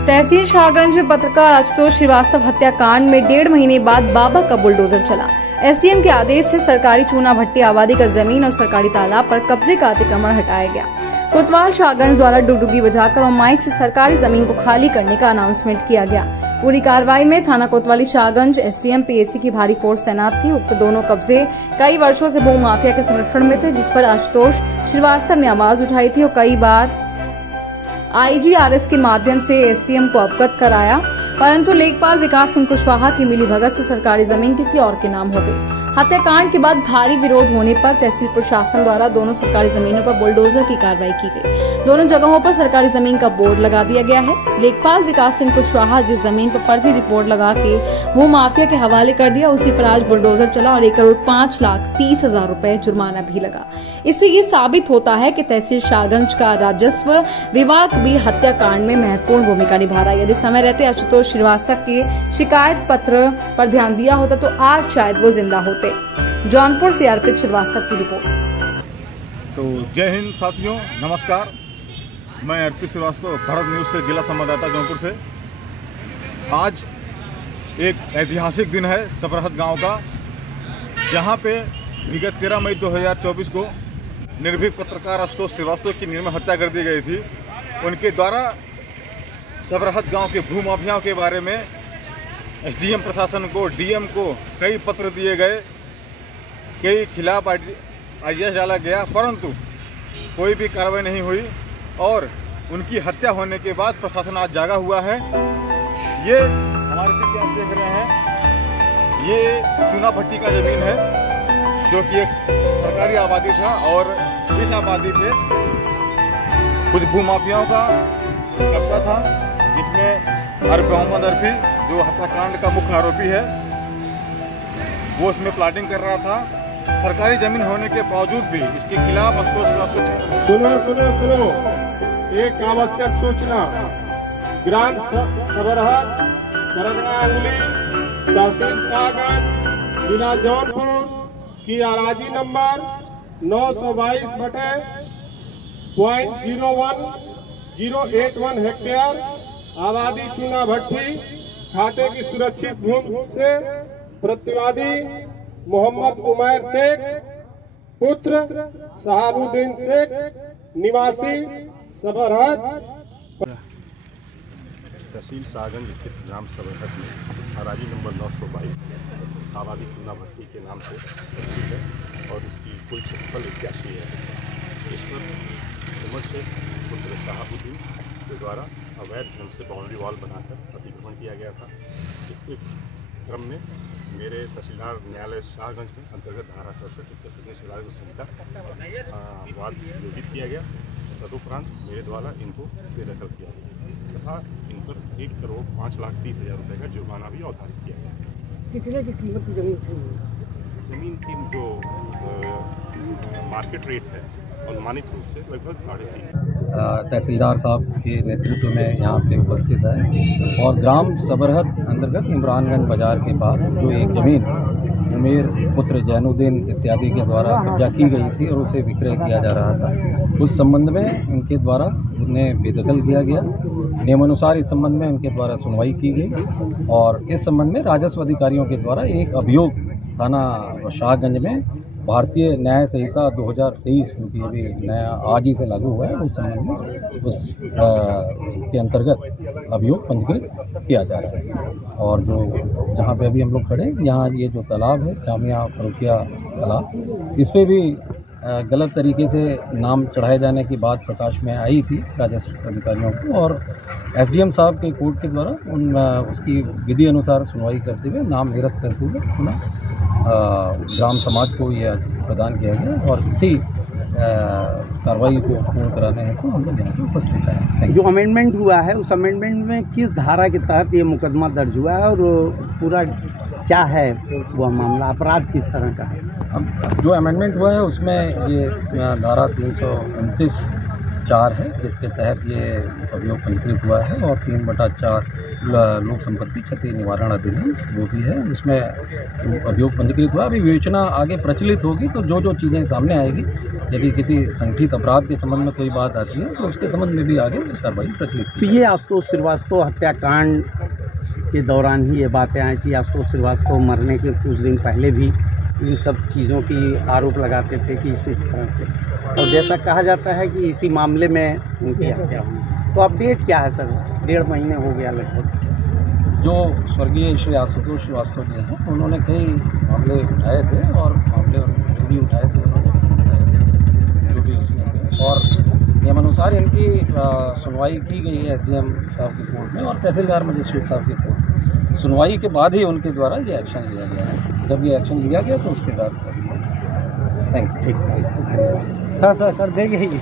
तहसील शाहगंज में पत्रकार आशुतोष श्रीवास्तव हत्याकांड में 1.5 महीने बाद बाबा का बुलडोजर चला। एसडीएम के आदेश से सरकारी चूना भट्टी आबादी का जमीन और सरकारी तालाब पर कब्जे का अतिक्रमण हटाया गया। कोतवाल शाहगंज द्वारा डुगडुगी बजाकर और माइक से सरकारी जमीन को खाली करने का अनाउंसमेंट किया गया। पूरी कार्रवाई में थाना कोतवाली शाहगंज एसडीएम पीएसी की भारी फोर्स तैनात थी। उक्त दोनों कब्जे कई वर्षों से भू माफिया के संरक्षण में थे, जिस पर आशुतोष श्रीवास्तव ने आवाज उठाई थी और कई बार आईजीआरएस के माध्यम से एसडीएम को अवगत कराया, परंतु लेखपाल विकास सिंह कुशवाहा की मिलीभगत से सरकारी जमीन किसी और के नाम हो गई। हत्याकांड के बाद भारी विरोध होने पर तहसील प्रशासन द्वारा दोनों सरकारी जमीनों पर बुलडोजर की कार्रवाई की गई। दोनों जगहों पर सरकारी जमीन का बोर्ड लगा दिया गया है। लेखपाल विकास सिंह कुशवाहा जिस जमीन पर फर्जी रिपोर्ट लगा के वो माफिया के हवाले कर दिया, उसी पर आज बुलडोजर चला और 1,05,30,000 रुपए जुर्माना भी लगा। इससे ये साबित होता है कि तहसील शाहगंज का राजस्व विभाग भी हत्याकांड में महत्वपूर्ण भूमिका निभा रहा है। यदि समय रहते आशुतोष श्रीवास्तव के शिकायत पत्र पर ध्यान दिया होता तो आज शायद वो जिंदा होते। जौनपुर से अर्पित श्रीवास्तव की रिपोर्ट। तो जय हिंद साथियों, नमस्कार। मैं अर्पित श्रीवास्तव, भारत न्यूज से जिला संवाददाता जौनपुर से। आज एक ऐतिहासिक दिन है सबरहत गांव का, जहां पे विगत 13 मई 2024 को निर्भीक पत्रकार आशुतोष श्रीवास्तव की निर्मम हत्या कर दी गई थी। उनके द्वारा सबरहत गांव के भू माफियाओं के बारे में एसडीएम प्रशासन को, डीएम को कई पत्र दिए गए, कई खिलाफ आईएस डाला गया, परंतु कोई भी कार्रवाई नहीं हुई और उनकी हत्या होने के बाद प्रशासन आज जागा हुआ है। ये हमारे पीछे आप देख रहे हैं, ये चूना भट्टी का जमीन है जो कि एक सरकारी आबादी था और इस आबादी पे कुछ भूमाफियाओं का कब्जा था, जिसमें मोहम्मद अरफी जो हत्याकांड का मुख्य आरोपी है वो उसमें प्लाटिंग कर रहा था। सरकारी जमीन होने के बावजूद भी इसके खिलाफ सुनो एक आवश्यक सूचना। ग्राम सबरहत, परगना अंगुली, तहसील शाहगंज, जिला जौनपुर की अराजी नंबर 922.01081 हेक्टेयर आबादी चूना भट्टी खाते की सुरक्षित भूमि से प्रतिवादी मोहम्मद उमैर शेख पुत्र शहाबुद्दीन शेख निवासी सबरहत तहसील शाहगंज स्थित ग्राम सबरहत में अराजी नंबर 922 आबादी चूना भट्टी के नाम से स्थित है और इसकी कुल क्षेत्रफल 81 है। इस पर उमर शेख पुत्र शहाबुद्दीन के द्वारा अवैध ढंग से बाउंड्री वॉल बनाकर अतिक्रमण किया गया था। इसके क्रम में मेरे तहसीलदार न्यायालय शाहगंज में अंतर्गत धारा 67 उत्तर प्रदेश राजस्व संहिता वाद योजित किया गया। तदुपरांत मेरे द्वारा इनको बेदखल किया गया तथा इन पर 1,05,30,000 रुपये का जुर्माना भी अवधारित किया गया। कितने की कीमत की जमीन की जो मार्केट रेट है अनुमानित रूप से लगभग 3.5। तहसीलदार साहब के नेतृत्व में यहाँ पे उपस्थित है और ग्राम सबरहत अंतर्गत इमरानगंज बाजार के पास जो एक जमीन उमेर पुत्र जैनुद्दीन इत्यादि के द्वारा कब्जा की गई थी और उसे विक्रय किया जा रहा था, उस संबंध में उनके द्वारा उन्हें बेदखल किया गया। नियमानुसार इस संबंध में उनके द्वारा सुनवाई की गई और इस संबंध में राजस्व अधिकारियों के द्वारा एक अभियोग थाना शाहगंज में भारतीय न्याय संहिता 2023 क्योंकि अभी नया आज ही से लागू हुआ है, उस संबंध में उस के अंतर्गत अभियोग पंजीकृत किया जा रहा है। और जो जहाँ पे अभी हम लोग खड़े हैं, यहाँ ये जो तालाब है जामिया फरुखिया तालाब, इस पर भी गलत तरीके से नाम चढ़ाए जाने की बात प्रकाश में आई थी राजस्व अधिकारियों को और एसडीएम साहब के कोर्ट के द्वारा उसकी विधि अनुसार सुनवाई करते हुए नाम निरस्त करते हुए पुनः ग्राम समाज को यह प्रदान किया गया और इसी कार्रवाई को पूर्ण कराने हेतु हम लोग यहाँ पर उपस्थित हैं। जो अमेंडमेंट हुआ है उस अमेंडमेंट में किस धारा के तहत ये मुकदमा दर्ज हुआ है और पूरा क्या है वह मामला, अपराध किस तरह का है? अब जो अमेंडमेंट हुआ है उसमें ये धारा 329(4) है, जिसके तहत ये अभियोग पंजीकृत हुआ है और 3/4 लोक संपत्ति क्षति निवारण अधिनियम वो भी है, उसमें अभियोग पंजीकृत हुआ। अभी विवेचना आगे प्रचलित होगी तो जो चीज़ें सामने आएगी यदि किसी संगठित अपराध के संबंध में कोई बात आती है तो उसके संबंध में भी आगे कार्रवाई प्रचलित की। तो ये आशुतोष श्रीवास्तव हत्याकांड के दौरान ही ये बातें आई थी। आशुतोष श्रीवास्तव मरने के कुछ दिन पहले भी इन सब चीज़ों की आरोप लगाते थे कि इस तरह से, और जैसा कहा जाता है कि इसी मामले में उनकी हत्या हुई। तो अपडेट क्या है सर? 1.5 महीने हो गया लगभग। जो स्वर्गीय श्री आशुतोष श्रीवास्तव जी हैं उन्होंने कई मामले उठाए थे और मामले भी उठाए थे जो भी उसमें थे, और नियमानुसार इनकी सुनवाई की गई है एसडीएम साहब की कोर्ट में और तहसीलदार मजिस्ट्रेट साहब की कोर्ट। सुनवाई के बाद ही उनके द्वारा ये एक्शन लिया गया है। जब ये एक्शन लिया गया तो उसके बाद थैंक यू। ठीक सर देंगे ही।